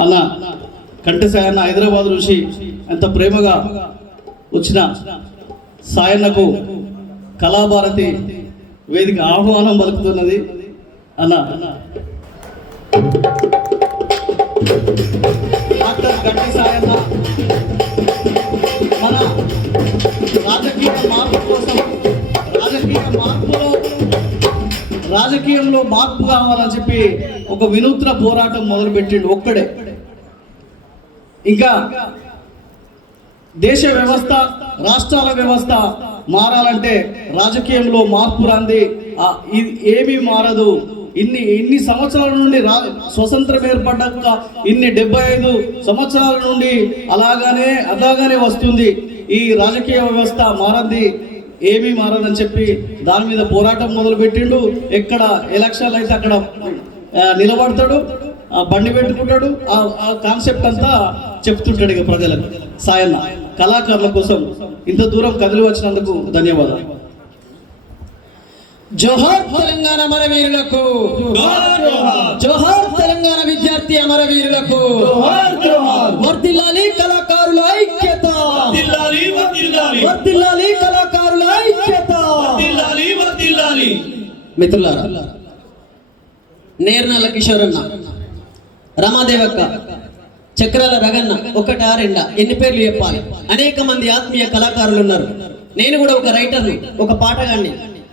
అన్న కంటి సాయన్న హైదరాబాద్ నుంచి ఎంత ప్రేమగా వచ్చిన సాయన్నకు కళాభారతి వేదిక ఆహ్వానం పలుకుతున్నది. అన్న. డాక్టర్ గట్టి సాయన్న. దేశంలో మార్పు కావాలని చెప్పి ఒక వినూత్న పోరాటం మొదలుపెట్టిండు ఒక్కడే. ఇంకా దేశ వ్యవస్థ రాష్ట్రాల వ్యవస్థ మారాలంటే రాజకీయంలో మార్పు రాంది. ఇది ఏమీ మారదు. ఇన్ని ఇన్ని సంవత్సరాల నుండి రా స్వతంత్రం ఏర్పడ్డాక ఇన్ని డెబ్బై ఐదు సంవత్సరాల నుండి అలాగానే అలాగానే వస్తుంది. ఈ రాజకీయ వ్యవస్థ మారంది. ఏమీ మారదని చెప్పి దాని మీద పోరాటం మొదలు పెట్టిండు ఎక్కడ ఎలక్షన్లు అయితే అక్కడ నిలబడతాడు ఆ, బండి పెట్టుకుంటాడు ఆ కాన్సెప్ట్ అంతా చెప్తుంటాడు ఇక ప్రజలకు. సాయన్న కళాకారుల కోసం ఇంత దూరం కదిలి వచ్చినందుకు ధన్యవాదాలు. జోహార్ తెలంగాణ అమరవీరులకు. జోహార్ తెలంగాణ విద్యార్థి అమరవీరులకు. వర్దిల్లాలి కళాకారుల ఐక్యత. వర్దిల్లాలి వర్ధిల్లాలి, వర్ధిల్లాలి. మిత్రులారా నేర్నల కిషోరన్న రమాదేవక్క చక్రాల రగన్న ఒకటా రెండా ఎన్ని పేర్లు చెప్పాలి? అనేక మంది ఆత్మీయ కళాకారులు ఉన్నారు నేను కూడా ఒక రైటర్ను ఒక పాటగాన్ని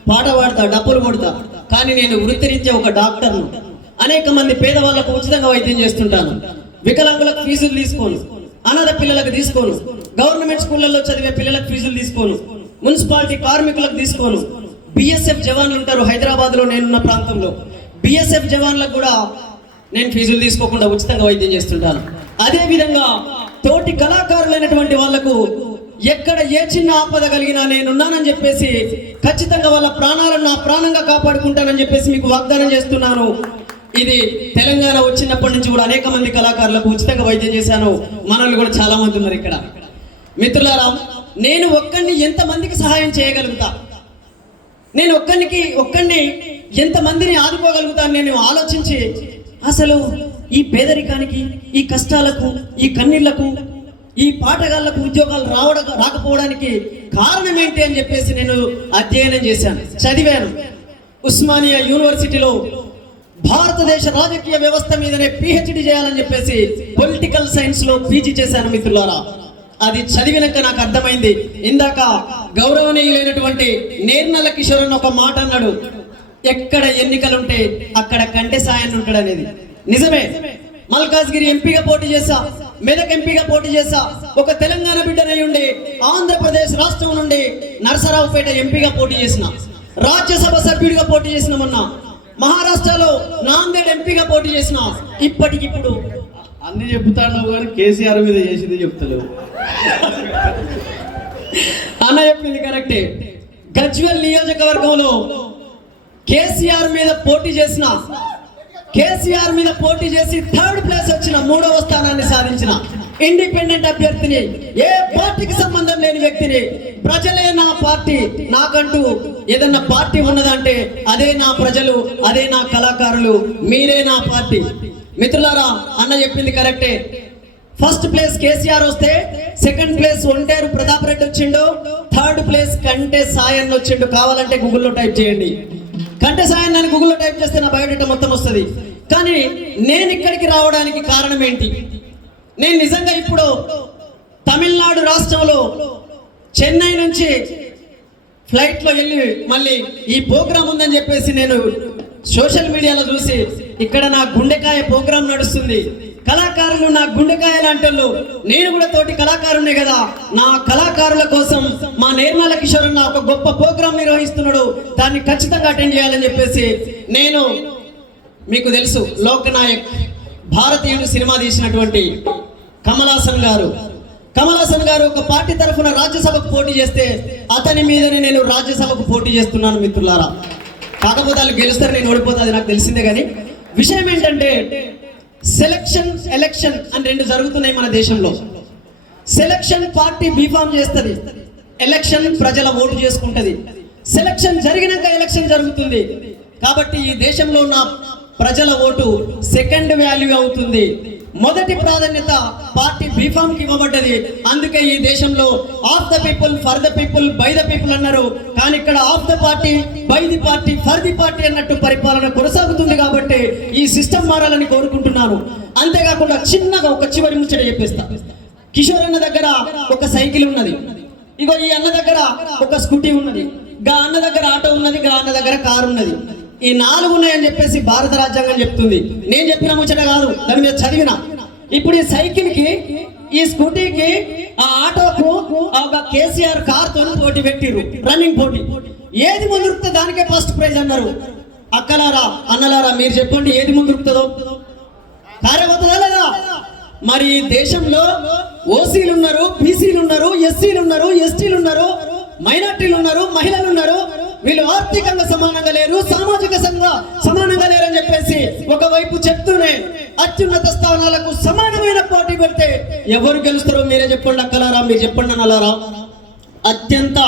పాట పాడతా డప్పులు కొడతా కానీ నేను వృత్తిరీత్యా ఒక డాక్టర్ను. అనేక మంది పేదవాళ్ళకు ఉచితంగా వైద్యం చేస్తుంటాను. వికలాంగులకు ఫీజులు తీసుకోను. అనాథ పిల్లలకు తీసుకోను. గవర్నమెంట్ స్కూళ్ళల్లో చదివే పిల్లలకు ఫీజులు తీసుకోను. మున్సిపాలిటీ కార్మికులకు తీసుకోను. బిఎస్ఎఫ్ జవాన్లు ఉంటారు హైదరాబాద్లో నేనున్న ప్రాంతంలో. బిఎస్ఎఫ్ జవాన్లకు కూడా నేను ఫీజులు తీసుకోకుండా ఉచితంగా వైద్యం చేస్తుంటాను. అదేవిధంగా తోటి కళాకారులైనటువంటి వాళ్ళకు ఎక్కడ ఏ చిన్న ఆపద కలిగినా నేనున్నానని చెప్పేసి ఖచ్చితంగా వాళ్ళ ప్రాణాలను నా ప్రాణంగా కాపాడుకుంటానని చెప్పేసి మీకు వాగ్దానం చేస్తున్నాను. ఇది తెలంగాణ వచ్చినప్పటి నుంచి కూడా అనేక మంది కళాకారులకు ఉచితంగా వైద్యం చేశాను. మనల్ని కూడా చాలా మంది ఉన్నారు ఇక్కడ. మిత్రులారా నేను ఒక్కడిని ఎంతమందికి సహాయం చేయగలుగుతా? నేను ఒక్కరికి ఒక్కడిని ఎంతమందిని ఆదుకోగలుగుతాను నేను ఆలోచించి అసలు ఈ పేదరికానికి ఈ కష్టాలకు ఈ కన్నీళ్ళకు ఈ పాటగాళ్ళకు ఉద్యోగాలు రావడం రాకపోవడానికి కారణం ఏంటి అని చెప్పేసి నేను అధ్యయనం చేశాను. చదివాను. ఉస్మానియా యూనివర్సిటీలో భారతదేశ రాజకీయ వ్యవస్థ మీదనే పిహెచ్డి చేయాలని చెప్పేసి పొలిటికల్ సైన్స్లో పీజీ చేశాను మిత్రులారా. అది చదివినాక నాకు అర్థమైంది. ఇందాక గౌరవనీయులైనటువంటి నేర్నల కిషోర్ అని ఒక మాట అన్నాడు. ఎక్కడ ఎన్నికలుంటే అక్కడ కంటే సాయం ఉంటాడు అనేది నిజమే. మల్కాజ్గిరి ఎంపీగా పోటీ చేశా. మెదక్ ఎంపీగా పోటీ చేశా. ఒక తెలంగాణ బిడ్డనై ఉండి ఆంధ్రప్రదేశ్ రాష్ట్రం నుండి నరసరావుపేట ఎంపీగా పోటీ చేసిన. రాజ్యసభ సభ్యుడిగా పోటీ చేసిన మొన్న. మహారాష్ట్రలో నాందేడ్ ఎంపీగా పోటీ చేసిన. ఇప్పటికిప్పుడు అన్ని చెప్తాను కానీ కేసీఆర్ మీద చేసింది చెప్తలేవు. అన్న చెప్పింది కరెక్టే. గజ్వెల్ నియోజకవర్గంలో కేసీఆర్ మీద పోటీ చేసిన కేసీఆర్ మీద పోటీ చేసి థర్డ్ ప్లేస్ వచ్చిన మూడవ స్థానాన్ని సాధించిన ఇండిపెండెంట్ అభ్యర్థిని ఏ పార్టీకి సంబంధం లేని వ్యక్తిని ప్రజలే నా పార్టీ. నాకంటూ ఏదన్నా పార్టీ ఉన్నదంటే అదే నా ప్రజలు అదే నా కళాకారులు మీరే నా పార్టీ. మిత్రులారా అన్న చెప్పింది కరెక్టే. ఫస్ట్ ప్లేస్ కేసీఆర్ వస్తే సెకండ్ ప్లేస్ ఒంటేరు ప్రతాప్ రెడ్డి వచ్చిండు థర్డ్ ప్లేస్ కంటే సాయన్ వచ్చిండు. కావాలంటే గూగుల్లో టైప్ చేయండి. కంటే సాయన్ అని గూగుల్లో టైప్ చేస్తే నా బయోడేటా మొత్తం వస్తుంది. కానీ నేను ఇక్కడికి రావడానికి కారణం ఏంటి? నేను నిజంగా ఇప్పుడు తమిళనాడు రాష్ట్రంలో చెన్నై నుంచి ఫ్లైట్లో వెళ్ళి మళ్ళీ ఈ ప్రోగ్రామ్ ఉందని చెప్పేసి నేను సోషల్ మీడియాలో చూసి ఇక్కడ నా గుండెకాయ ప్రోగ్రాం నడుస్తుంది. కళాకారులు నా గుండెకాయ లాంటోళ్ళు నేను కూడా తోటి కళాకారునే కదా. నా కళాకారుల కోసం మా నిర్మల కిషోర్ అన్న ఒక గొప్ప ప్రోగ్రామ్ నిర్వహిస్తున్నాడు. దాన్ని ఖచ్చితంగా అటెండ్ చేయాలని చెప్పేసి నేను మీకు తెలుసు లోకనాయక్ భారతీయుడు సినిమా తీసినటువంటి కమలాసన్ గారు. కమలాసన్ గారు ఒక పార్టీ తరఫున రాజ్యసభకు పోటీ చేస్తే అతని మీదనే నేను రాజ్యసభకు పోటీ చేస్తున్నాను మిత్రులారా. కాకపోతే వాళ్ళు గెలుస్తారు నేను ఓడిపోతా అది నాకు తెలిసిందే కానీ విషయం ఏంటంటే సెలక్షన్ ఎలక్షన్ అని రెండు జరుగుతున్నాయి మన దేశంలో. సెలక్షన్ పార్టీ బీఫామ్ చేస్తుంది. ఎలక్షన్ ప్రజల ఓటు చేసుకుంటది. సెలక్షన్ జరిగినాక ఎలక్షన్ జరుగుతుంది. కాబట్టి ఈ దేశంలో ఉన్న ప్రజల ఓటు సెకండ్ వాల్యూ అవుతుంది. మొదటి ప్రాధాన్యత పార్టీ బీఫామ్కి ఇవ్వబడ్డది. అందుకే ఈ దేశంలో of the people for the people by the people అన్నారు. కానీ ఇక్కడ of the party by the party for the party అన్నట్టు పరిపాలన కొనసాగుతుంది కాబట్టి ఈ సిస్టమ్ మారాలని కోరుకుంటున్నాను. అంతేకాకుండా చిన్నగా ఒక చివరి ముచ్చట చెప్పేస్తా. కిషోర్ అన్న దగ్గర ఒక సైకిల్ ఉన్నది. ఇగో ఈ అన్న దగ్గర ఒక స్కూటీ ఉన్నది. గా అన్న దగ్గర ఆటో ఉన్నది గా అన్న దగ్గర కారు ఉన్నది. ఈ నాలుగు ఉన్నాయని చెప్పేసి భారత రాజ్యాంగం చెప్తుంది. నేను చెప్పిన ముచ్చట కాదు దాని మీద చదివిన. ఇప్పుడు ఈ సైకిల్కి ఈ స్కూటీకి ఆ ఆటోకు ఒక కేసీఆర్ కార్తో పోటీ పెట్టిర్రు రన్నింగ్ పోటీ. ఏది ముందురుకుతే దానికే ఫస్ట్ ప్రైజ్ అన్నారు. అక్కలారా అన్నలారా మీరు చెప్పండి ఏది ముందురుకుతుందో కార్యవతుందా లేదా? మరి ఈ దేశంలో ఓసీలు ఉన్నారు బీసీలు ఉన్నారు ఎస్సీలు ఉన్నారు ఎస్టీలు ఉన్నారు మైనార్టీలు ఉన్నారు మహిళలు ఉన్నారు వీళ్ళు ఆర్థికంగా సమానంగా లేరు సామాజిక సంఘ సమానంగా లేరని చెప్పేసి ఒకవైపు చెప్తూనే అత్యున్నత స్థానాలకు సమానమైన పోటీ పెడితే ఎవరు గెలుస్తారో మీరే చెప్పండి అక్కలారా మీరు చెప్పండి అన్నలారా. అత్యంత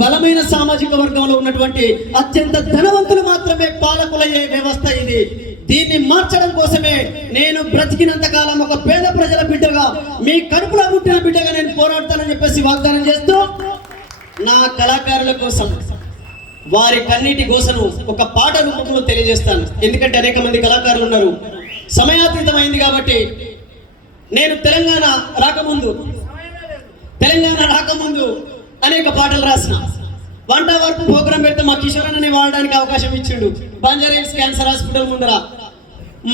బలమైన సామాజిక వర్గంలో ఉన్నటువంటి అత్యంత ధనవంతులు మాత్రమే పాలకులయ్యే వ్యవస్థ ఇది. దీన్ని మార్చడం కోసమే నేను బ్రతికినంత కాలం ఒక పేద ప్రజల బిడ్డగా మీ కడుపులో పుట్టిన బిడ్డగా నేను పోరాడతానని చెప్పేసి వాగ్దానం చేస్తూ నా కళాకారుల కోసం వారి కన్నీటి గోసను ఒక పాట రూపంలో తెలియజేస్తాను. ఎందుకంటే అనేక మంది కళాకారులు ఉన్నారు. సమయాతీతమైంది కాబట్టి నేను తెలంగాణ రాకముందు తెలంగాణ రాకముందు అనేక పాటలు రాసిన. వంట వరకు ప్రోగ్రాం పెడితే మా కిషోర్ అన్నని వాడడానికి అవకాశం ఇచ్చిండు. బంజారాహిల్స్ క్యాన్సర్ హాస్పిటల్ ముందర.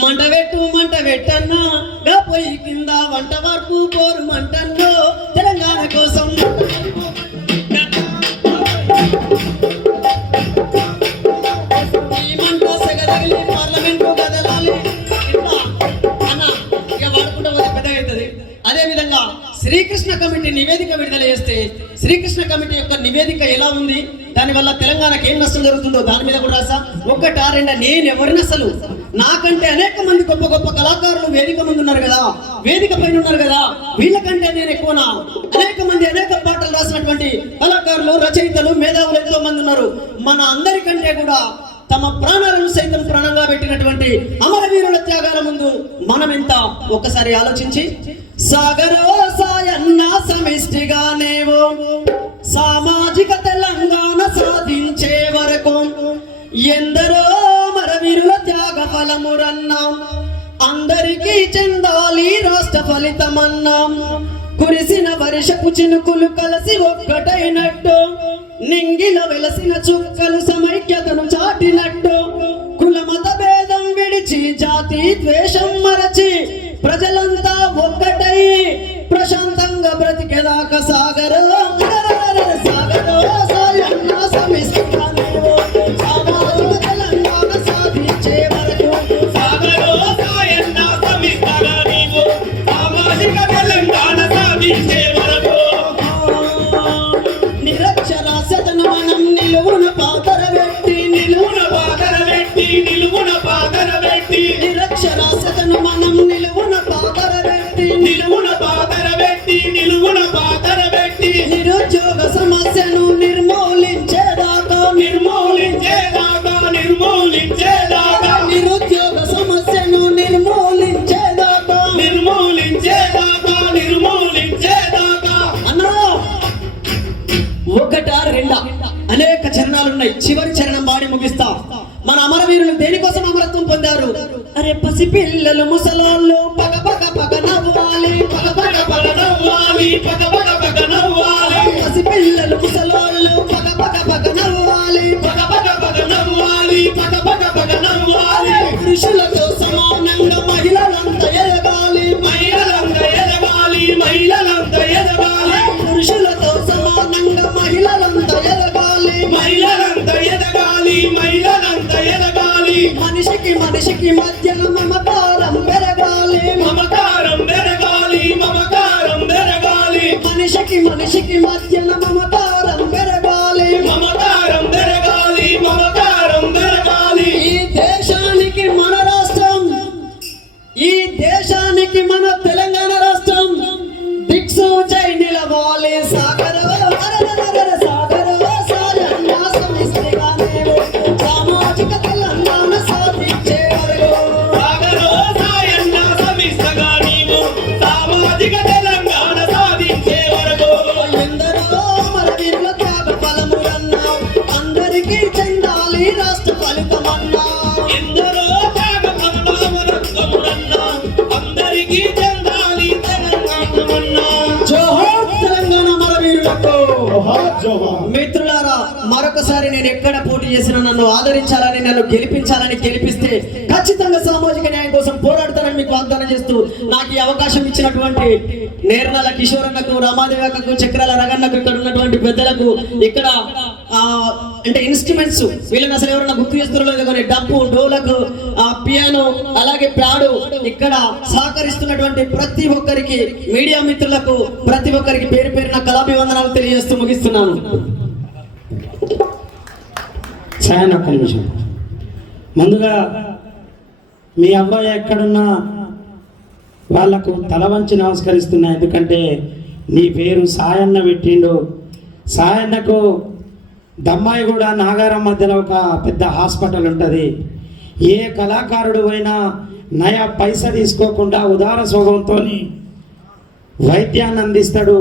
మంట పెట్టు మంట పెట్టన్నా గా కింద వంట వరకు పోరు మంటన్నో తెలంగాణ కోసం. నివేదిక విడుదల చేస్తే శ్రీకృష్ణ కమిటీ యొక్క నివేదిక ఎలా ఉంది? దానివల్ల తెలంగాణకి ఏం నష్టం జరుగుతుందో దాని మీద కూడా రాసా. ఒక్కటా రెండ నేను ఎవరిని అసలు? నాకంటే అనేక మంది గొప్ప గొప్ప కళాకారులు వేదిక ముందు ఉన్నారు కదా. వేదిక పైన ఉన్నారు కదా. వీళ్ళకంటే నేను ఎక్కువనా అనేక మంది అనేక పాటలు రాసినటువంటి కళాకారులు రచయితలు మేధావులు ఎంతో మంది ఉన్నారు. మన అందరికంటే కూడా తమ ప్రాణాలను సైతం ప్రాణంగా పెట్టినటువంటి అమరవీరుల త్యాగాల ముందు మనం ఎంత ఒక్కసారి ఆలోచించి సాగరో సాయన్న సమిష్టిగా నేవో సామాజిక తెలంగాణ సాధించే వరకు ఎందరో మరవీరుల త్యాగ ఫలమురన్నాం అందరికీ చెందాలి రాష్ట్ర ఫలితమన్నాం కురిసిన వర్షపు చినుకులు కలిసి ఒక్కటైనట్టు నింగిల వెలసిన చుక్కలు సమైక్యతను చాటినట్టు కుల మత భేదం విడిచి జాతి ద్వేషం మరచి ప్రజలంతా ఒక్కటై ప్రశాంతంగా బ్రతికేదాకా సాగరు సాగరు. చరణాలు ఉన్నాయి చివరి చరణం పాడి ముగిస్తా మన అమరవీరులు దేనికోసం అమరత్వం పొందారు అరే పసిపిల్లలు ముసలాళ్ళు పగ పగ పగ నవ్వాలి పగ పగ పగ నవ్వాలి పగ పగ పగ నవ్వాలి పసిపిల్లలు ముసలాళ్ళు పగ పగ పగ నవ్వాలి పగ పగ పగ నవ్వాలి పగ పగ పగ నవ్వాలి పురుషులతో మనిషికి మధ్యన మమకారం పెరగాలి. మమకారం పెరగాలి మమకారం పెరగాలి. మనిషికి మనిషికి మధ్యన మమకారం పెరగాలి. మిత్రులారా మరొకసారి నేను ఎక్కడ పోటీ చేసినా నన్ను ఆదరించాలని నన్ను గెలిపించాలని గెలిపిస్తే ఖచ్చితంగా సామాజిక న్యాయం కోసం పోరాడతానని మీకు వాగ్దానం చేస్తూ నాకు ఈ అవకాశం ఇచ్చినటువంటి నేర్నల కిషోరన్నకు రామాదేవకు చక్రాల రగన్నకు ఇక్కడ ఉన్నటువంటి పెద్దలకు ఇక్కడ ఆ, అంటే ఇన్స్ట్రుమెంట్స్ వీళ్ళని అసలు ఎవరైనా గుర్తు చేస్తారో లేదు కానీ డప్పు డోలకు ఆ పియానో అలాగే ప్యాడు ఇక్కడ సహకరిస్తున్నటువంటి ప్రతి ఒక్కరికి మీడియా మిత్రులకు ప్రతి ఒక్కరికి పేరు పేరున కళాభివందనాలు తెలియజేస్తూ ముగిస్తున్నాను. సాయన్ ఒక్క నిమిషం. ముందుగా మీ అబ్బాయి ఎక్కడున్నా వాళ్ళకు తల వంచి నమస్కరిస్తున్నా ఎందుకంటే నీ పేరు సాయన్న పెట్టిండు. సాయన్నకు దమ్మాయి కూడా నాగారం మధ్యలో ఒక పెద్ద హాస్పిటల్ ఉంటుంది. ఏ కళాకారుడు అయినా నయా పైస తీసుకోకుండా ఉదార స్వభావంతో వైద్యాన్ని అందిస్తాడు.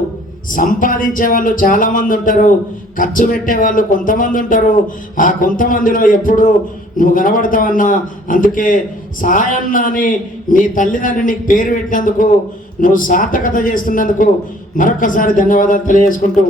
సంపాదించే వాళ్ళు చాలామంది ఉంటారు. ఖర్చు పెట్టే వాళ్ళు కొంతమంది ఉంటారు. ఆ కొంతమందిలో ఎప్పుడు నువ్వు కనబడతావన్నా అందుకే సాయన్న అని మీ తల్లిదండ్రి నీకు పేరు పెట్టినందుకు నువ్వు సార్థకత చేస్తున్నందుకు మరొకసారి ధన్యవాదాలు తెలియజేసుకుంటూ